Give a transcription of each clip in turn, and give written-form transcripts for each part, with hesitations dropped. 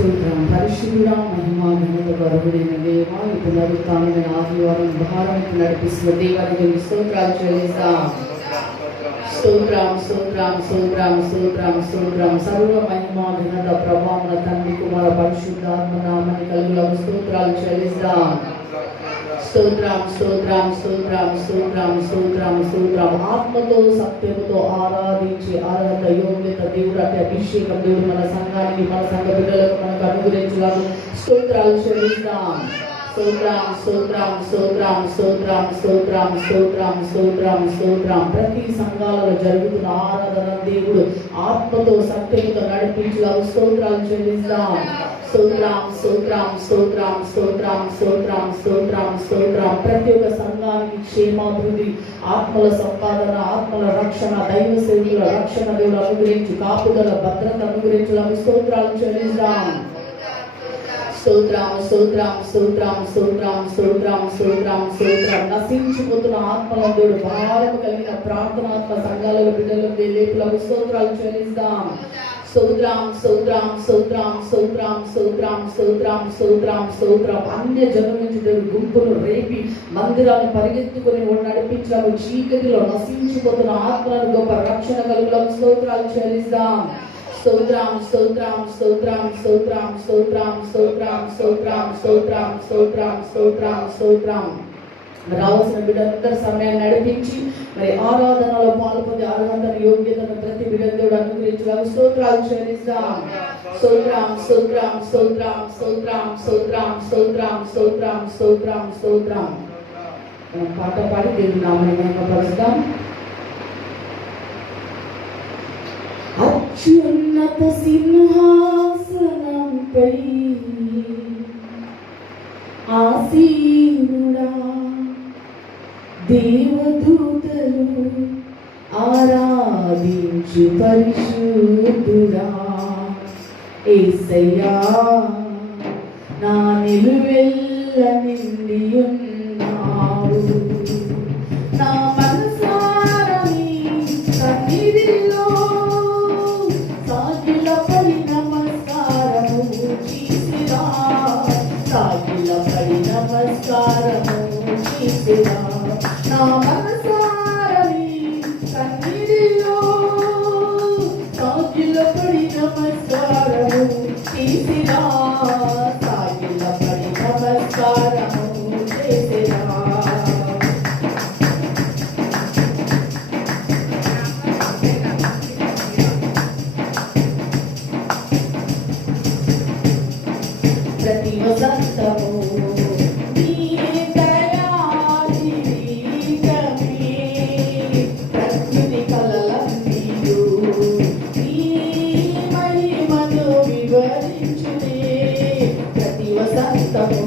స్తోత్రం. పరిశుద్ధుడా, మహిమ ఘనత గౌరవుడైన దేవా, ఈ పునరుత్థానమైన ఆదివారం భారం నడిపిస్తున్న దేవానికి స్తోత్రాలు చెల్లిస్తాం. స్తోత్రం స్తోత్రం స్తోత్రం స్తోత్రం స్తోత్రం. సర్వ మహిమ ఘనత ప్రభావముల తండ్రి కుమార పరిశుద్ధాత్మ నామని కలుగులకు స్తోత్రాలు చెల్లిస్తాం. స్తోత్రం స్తోత్రం స్తోత్రం స్తోత్రం స్తోత్రం స్తోత్రం. ఆత్మతో సత్యముతో ఆరాధించి అర్హత యోగ్యత దేవుడు అంటే అభిషేకం దేవుడు మన సంఘానికి మన సంఘ బిడ్డలకు మనకు అనుగ్రహించడానికి స్తోత్రాలు చెల్లిస్తాం. స్తోత్రం స్తోత్రం స్తోత్రం స్తోత్రం స్తోత్రం స్తోత్రం స్తోత్రం స్తోత్రం. ప్రతి సంఘాలలో జరుగుతున్న ఆరాధన దేవుడు ఆత్మతో సత్యముతో నడిపించడానికి స్తోత్రాలు చెల్లిస్తాం. స్తోత్రం స్తోత్రం స్తోత్రం స్తోత్రం స్తోత్రం స్తోత్రం స్తోత్రం. ప్రతి ఒక్క సంఘానికి క్షేమాభివృద్ధి, ఆత్మల సంపాదన, ఆత్మల రక్షణ, దైవ సేవకుల రక్షణ దేవుడు అనుగ్రహించి కాపుదల భద్రత అనుగ్రహించడానికి స్తోత్రాలు చెల్లిస్తాం. స్తోత్రం స్తోత్రం స్తోత్రం స్తోత్రం స్తోత్రం స్తోత్రం స్తోత్రం. నశించిపోతున్న ఆత్మల దేవుడు భారం కలిగిన ప్రార్థనాత్మ సంఘాలలో బిడ్డలకు లేపులకు స్తోత్రాలు చెల్లిస్తాం. స్తోత్రం స్తోత్రం స్తోత్రం స్తోత్రం స్తోత్రం స్తోత్రం స్తోత్రం స్తోత్రం. అన్య జనం నుంచి దేవుడు గుంపును రేపి మందిరాన్ని పరిగెత్తుకుని నడిపించడానికి చీకటిలో నశించిపోతున్న ఆత్మలను గొప్ప రక్షణ కలుగులకు స్తోత్రాలు చెల్లిస్తాం. స్తోత్రం స్తోత్రం స్తోత్రం స్తోత్రం స్తోత్రం స్తోత్రం స్తోత్రం స్తోత్రం స్తోత్రం స్తోత్రం స్తోత్రం. రావాల్సిన బిడ్డలందరి సమయాన్ని నడిపించి మరి ఆరాధనలో పాల్పొంది అర్హతను యోగ్యతను ప్రతి బిడ్డలు అనుగ్రహించడానికి స్తోత్రాలు చెల్లిస్తాం. స్తోత్రం స్తోత్రం స్తోత్రం స్తోత్రం స్తోత్రం స్తోత్రం స్తోత్రం స్తోత్రం స్తోత్రం. పాట పాడి దేవుని నామమున మహిమపరుస్తాం. అత్యున్నత సింహాసనంపై ఆసీనుడా, దేవదూతలు ఆరాధించు పరిశుద్ధుడా, యేసయ్యా నా నిలువెల్ల నిండి ఉన్నావు. నా మనసారా నీ సన్నిధిలో సాగిలపడి నమస్కారము చేసిరా, సాగిలపడి నమస్కారము చేసిరా. నా మనసారా నీ సన్నిధిలో సాగిలపడి నమస్కారము చేసిరా, సాగిలపడి నమస్కారము చేసిరా. ప్రతి వసంతము నీ దయాదివికమే, ప్రకృతి కలలన్నీయు నీ మహిమను వివరించునే. ప్రతి వసంతము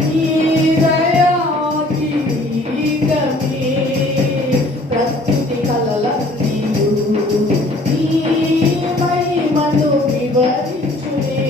నీ దయాదివికమే, ప్రకృతి కలలన్నీయు నీ మహిమను వివరించునే.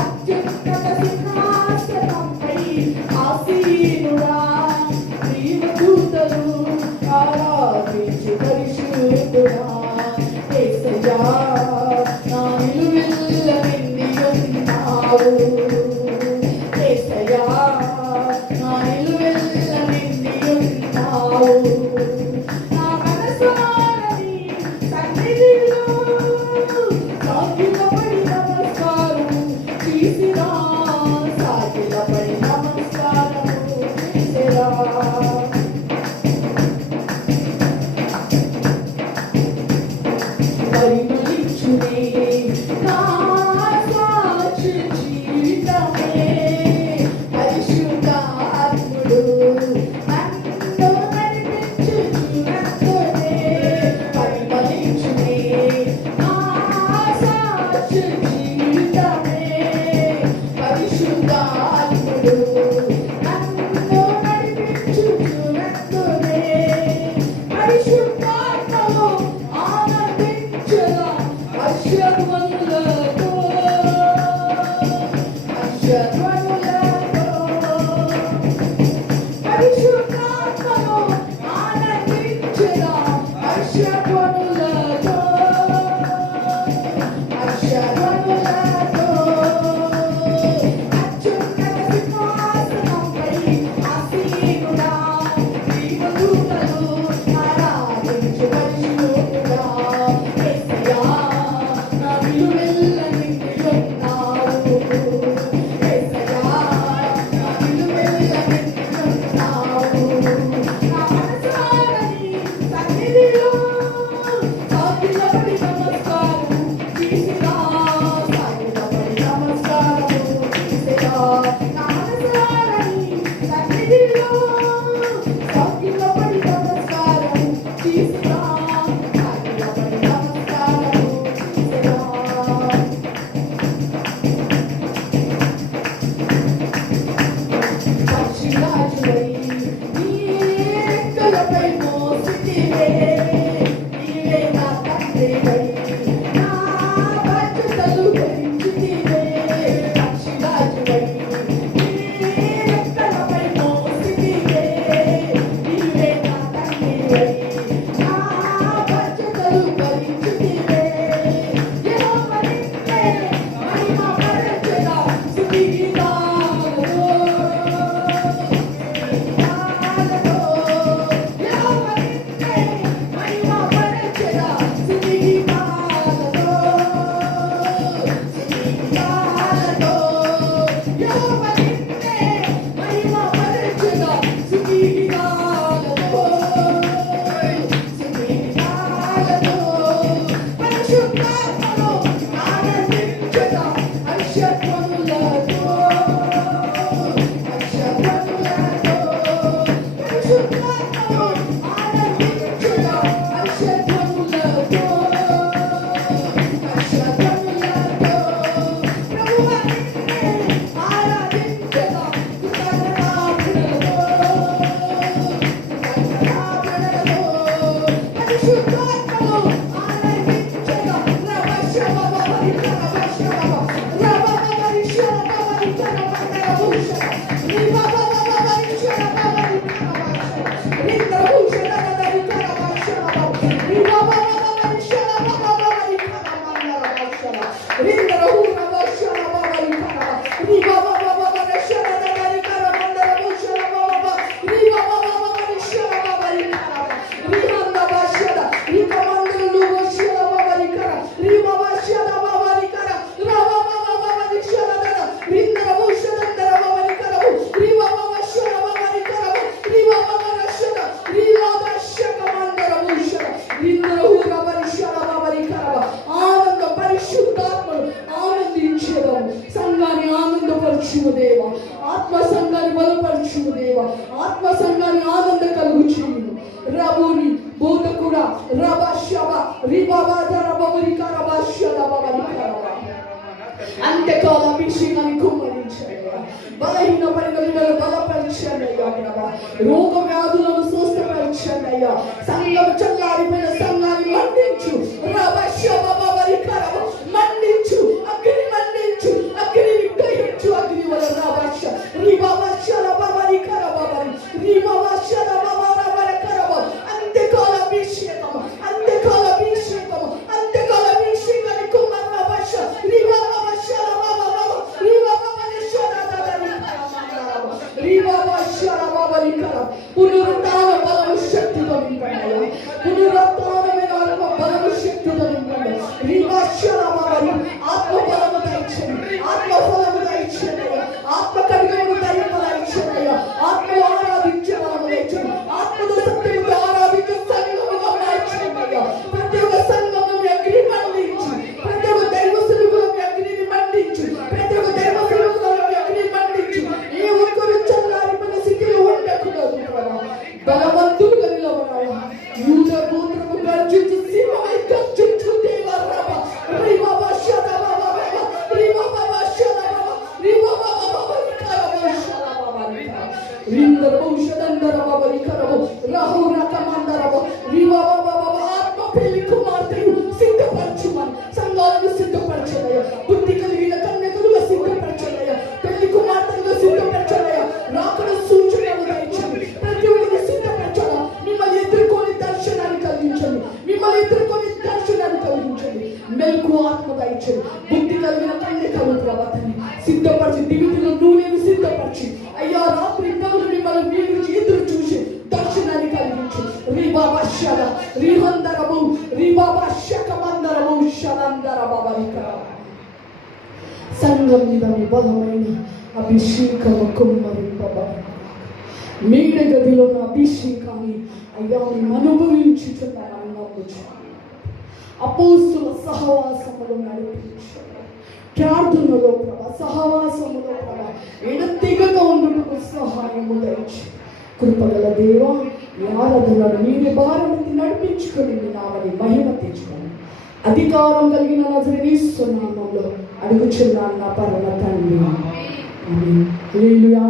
అత్యున్నత సింహాసనంపై ఆసీనుడా, దేవదూతలు ఆరాధించు పరిశుద్ధుడా, యేసయ్యా నా నిలువెల్ల పరిమళించునే నా సాక్షి జీవితమే పరిశుద్ధాత్ముడు నన్ను నడిపించుచునందునే పరిమళించునే నా సాక్షి జీవితమే పరిశుద్ధాత్ముడు నన్ను నడిపించుచునందునే పరిశుద్ధాత్మలో ఆనందించరా అశ్వధ్వనులతో పరిశుద్ధాత్మలో ఆనందించరా అశ్వధ్వనులతో అత్యున్నత సింహాసనంపై ఆసీనుడా దేవదూతలు ఆరాధించు పరిశుద్ధుడా యేసయ్యా నా విలువెల్ల నిండియున్నావు యేసయ్యా నా విలువెల్ల నిండియున్నావు నా మనసారా నీ సన్నిధిలో సాగిలపడి నమస్కారం చేసినా సాగిలపడి నమస్కారం చేసినా నా మనసారా నీ సన్నిధిలో సాగిలపడి నమస్కారం చేసినా సాగిలపడి నమస్కారం చేసినా పక్షిరాజువై నీ రెక్కలపై మోసితివే నీవే నా తండ్రివై నా బాధ్యతలు భరించితివే పక్షిరాజువై నీ రెక్కలపై మోసితివే నీవే నా తండ్రివై నా బాధ్యతలు భరించితివే యెహోవా నిన్నే మహిమపరచెదా స్తుతి గీతాలతో బలపరచుము దేవా, ఆత్మ సంఘాన్ని బలపరచుము దేవా, ఆత్మ సంఘాన్ని ఆనంద కలుగు చేయుము. రబుని బోధకుడా రబశవ రిబాబాద రబవరిక రబశద బవరిక అంత్యకాల అభిషేకాన్ని కుమ్మరించయ్యా, బలహీన పడిన బిడ్డలు బలపరచండి అయ్యా, రోగ వ్యాధులను స్వస్థపరచండి అయ్యా, సంఘం చల్లారిపోయిన సంఘాన్ని మండించు, రబశవ బవరిక మండించు, అగ్ని మండించు, అగ్నిని గ్రహించు, అగ్ని వల్ల రబశ రిబాబశ రబవరిక రబవరి రిబాబశ రబవరవరక రబ అంత్యకాల అభిషేకం, అంత్యకాల అభిషేకం, అంత్యకాల అభిషేకాన్ని కుమ్మరబశ రిబాబశ పునరుత్థాన బలము శక్తితో నింపండి, పునరుత్థాన దయచేయండి, మెలకు ఆత్మ దయచేయండి, బుద్ధి కలిగిన తండ్రి కలు ప్రభా తండ్రి సిద్ధపరిచి దిగుతున్న నూనెను సిద్ధపరిచి అయ్యా రాత్రి పగలు మిమ్మల్ని మీ గురించి ఎదురు చూసి దర్శనాన్ని కలిగించు. రీబాబా శర రీహందరము రీబాబా శకమందరము శనందర బాబరిక సంఘం మీద మీ బలమైన అభిషేకము కుమ్మరింపబా. మేడ గదిలో నా అభిషేకాన్ని అయ్యా మేము అనుభవించుచున్నామని నమ్ముచు. అపోస్తుల సహవాసములో నడిపించండి, ప్రార్థనలో ప్రభా సహవాసములో ప్రభా ఎడతెగక ఉండుటకు సహాయము దయచి కృపగల దేవా ఈ ఆరాధనను మీరే భారమతి నడిపించుకొని మీ నామని మహిమ తెచ్చుకొని అధికారం కలిగిన నజరేస్తు నామములో అడుగుచున్నాను నా పరమ తండ్రి. ఆమేన్. హల్లెలూయా.